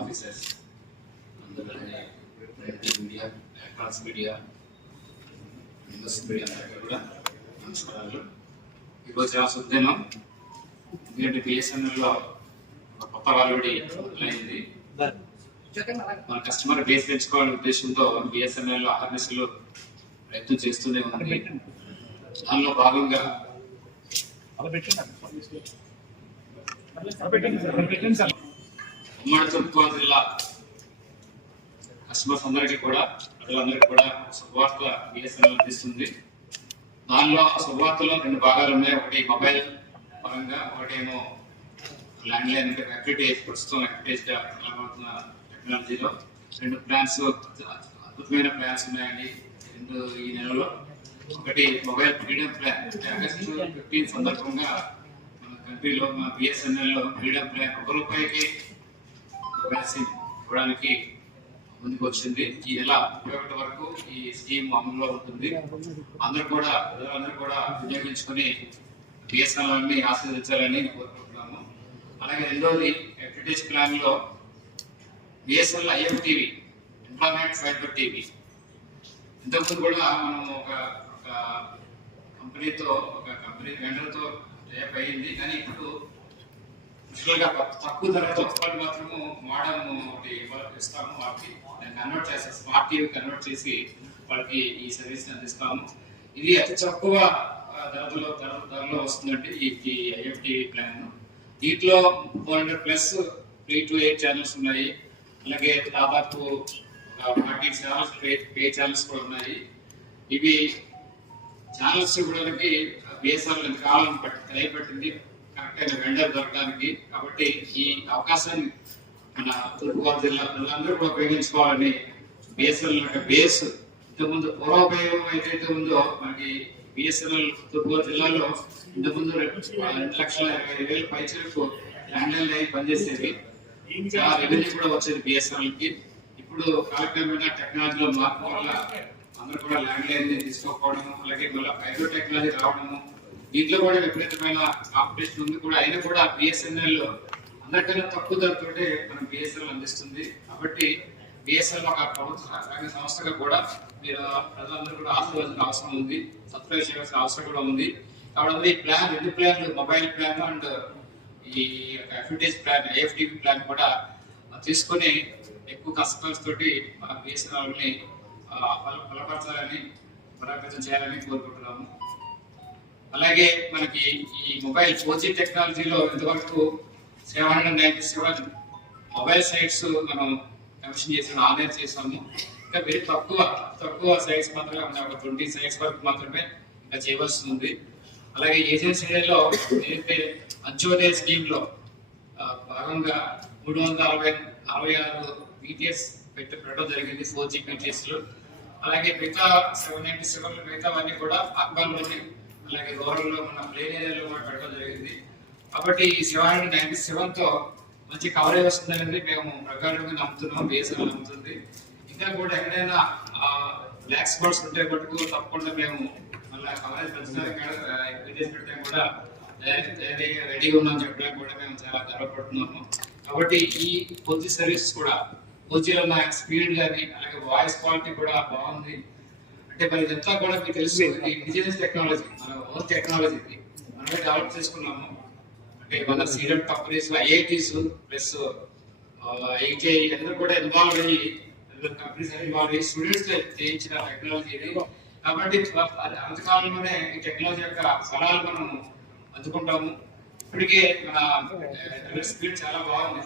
Officers అందులోనే print media, electronics media, news media అందరికీ కూడా నమస్కారాలు. ఈరోజు ఆ ఉద్యమం ఎందుకంటే బిఎస్ఎన్ఎల్లో కొత్త వాల్యూడి మొదలైంది. మన కస్టమర్ బేస్ పెంచుకోవాలనే ఉద్దేశంతో బిఎస్ఎన్ఎల్ అవేర్నెస్లు ప్రయత్నం చేస్తూనే ఉంది. దానిలో భాగంగా ఉమ్మడి తూర్పుగోదావరి జిల్లా కస్టమర్స్ అందరికీ కూడా ప్రజలందరికీ కూడా శుభవార్త బిఎస్ఎన్ఎల్ అందిస్తుంది. దానిలో శుభవార్తలో 2 భాగాలు ఉన్నాయి. ఒకటి మొబైల్ పరంగా, ఒకటేమో ల్యాండ్ లైన్ అంటే ఎఫ్టిటిహెచ్ ప్రస్తుతం ఎఫ్టిటిహెచ్ అమలవుతున్న టెక్నాలజీలో 2 ప్లాన్స్, అద్భుతమైన ప్లాన్స్ ఉన్నాయండి ఈ నెలలో. ఒకటి మొబైల్ ఫ్రీడమ్ ప్లాన్, ఆగస్టు 15 సందర్భంగా మన కంట్రీలో మన బిఎస్ఎన్ఎల్లో ఫ్రీడమ్ ప్లాన్ ₹1 మొబైల్ సిమ్ ఇవ్వడానికి ముందుకు వచ్చింది. ఈ నెల 21 వరకు ఈ స్కీమ్ అమలులో ఉంటుంది. అందరూ కూడా వినియోగించుకొని బిఎస్ఎన్ఎల్ని ఆస్వాదించాలని కోరుకుంటున్నాము. అలాగే రెండోది ఎఫ్టిటిహెచ్ ప్లాన్ లో బిఎస్ఎన్ఎల్ ఐఎఫ్టీవీ, ఇంటర్నెట్ ఫైబర్ టీవీ, ఇంతకుముందు కూడా మనం ఒక కంపెనీ వెండర్తో టైప్ అయ్యింది. కానీ ఇప్పుడు తక్కువ ధరతో వాళ్ళు మాత్రము మోడర్న్ ఒకటి ఇస్తాము. వాళ్ళకి కన్వర్ట్ చేస్తాం, స్మార్ట్ టీవీ కన్వర్ట్ చేసి వాళ్ళకి ఈ సర్వీస్ అందిస్తాము. ఇది అతి తక్కువ ధరలో వస్తుందండి ఈ ఐఎఫ్టీవీ ప్లాన్. దీంట్లో 400+ 3 to 8 ఛానల్స్ ఉన్నాయి. అలాగే దాదాపు 40 ఛానల్స్ పే ఛానల్స్ కూడా ఉన్నాయి. ఇవి ఛానల్స్ చూడడానికి బిఎస్ఎన్ఎల్ ఎంతకాలం పట్టింది కరెక్ట్ అయిన వెండర్ దొరకడానికి. కాబట్టి ఈ అవకాశాన్ని మన తూర్పుగోదావరి జిల్లా ప్రజలందరూ కూడా ఉపయోగించుకోవాలని బిఎస్ఎన్ఎల్ యొక్క బేస్ ఇంతకుముందు పూర్వోపయోగం ఏదైతే ఉందో మనకి బిఎస్ఎన్ఎల్ తూర్పుగోదావరి జిల్లాలో ఇంతకుముందు 2,20,000 పైచలకు ల్యాండ్ లైన్ పనిచేసేది. చాలా రెవెన్యూ కూడా వచ్చేది బిఎస్ఎన్ఎల్ కి. ఇప్పుడు కాలక్రమేణా టెక్నాలజీలో మార్పు వల్ల అందరూ కూడా ల్యాండ్ లైన్ తీసుకోకపోవడం, అలాగే మళ్ళీ ఫైబర్ టెక్నాలజీ రావడము, దీంట్లో కూడా విపరీతమైన కాంపిటీషన్ ఉంది కూడా. అయినా కూడా బిఎస్ఎన్ఎల్ అందరికన్నా తక్కువ ధరతోటే మనం బిఎస్ఎన్ఎల్ అందిస్తుంది. కాబట్టి బిఎస్ఎన్ఎల్ ఒక ప్రభుత్వ రంగ సంస్థగా కూడా మీరు ప్రజలందరూ కూడా ఆశీర్వదించిన అవసరం ఉంది, సబ్స్క్రైబ్ చేయాల్సిన అవసరం కూడా ఉంది. కాబట్టి ఈ ప్లాన్ 2 ప్లాన్లు, మొబైల్ ప్లాన్ అండ్ ఈ ఎఫ్టిహెచ్ ప్లాన్, ఐఎఫ్టీవీ ప్లాన్ కూడా తీసుకొని ఎక్కువ కస్టమర్స్ తోటి మన బిఎస్ఎన్ఎల్ని బలపరచాలని, బలోపేతం చేయాలని కోరుకుంటున్నాము. అలాగే మనకి ఈ మొబైల్ 4G టెక్నాలజీలో ఇంతవరకు 797 మొబైల్ సైట్స్ మనం కమిషన్ చేసి ఆన్లైన్ చేసాము. ఇంకా వెరీ తక్కువ సైట్స్ మాత్రమే ఉన్నాయి. ఒక 20 సైట్స్ వరకు మాత్రమే ఇంకా చేయవలసి ఉంది. అలాగే ఏజెన్సీలో ఏదైతే అంత్యోదయ స్కీమ్ లో భాగంగా 366 BTS పెట్టడం జరిగింది 4G BTS లో. అలాగే మిగతా 797 మిగతావన్నీ కూడా అర్బన్లోనే, అలాగే రూరల్ లో, మన ప్లేన్ ఏరియాలో కూడా పెట్టడం జరిగింది. కాబట్టి ఈ 797తో మంచి కవరేజ్ వస్తుందనేది మేము ప్రకారంగా నమ్ముతున్నాం, బిఎస్ఎన్ఎల్ నమ్ముతుంది. ఇంకా కూడా ఎక్కడైనా బ్లాక్ స్పాట్స్ ఉంటే మటుకు తప్పకుండా మేము మళ్ళీ కవరేజ్ పెంచడానికి పెట్టడం కూడా రెడీగా ఉన్నామని చెప్పడానికి కూడా మేము చాలా గర్వపడుతున్నాము. కాబట్టి ఈ 4G సర్వీస్ కూడా 4Gలో ఉన్న స్పీడ్ కానీ, అలాగే వాయిస్ క్వాలిటీ కూడా బాగుంది. అంటే మరి ఇదంతా కూడా మీకు తెలుసు, ఇది ఇండిజినస్ టెక్నాలజీ, మన ఓన్ టెక్నాలజీ మనమే డెవలప్ చేసుకున్నాము. అంటే మన seeded companies, IITs plus ITI అందరూ కూడా ఇన్వాల్వ్ అయ్యి, కంపెనీస్ ఇన్వాల్వ్ అయ్యి స్టూడెంట్స్ చేయించిన టెక్నాలజీ ఇది. కాబట్టి అంతకాలంలోనే ఈ టెక్నాలజీ యొక్క ఫలాలు మనం అందుకుంటాము. ఇప్పటికే మన స్పీడ్ చాలా బాగుంది.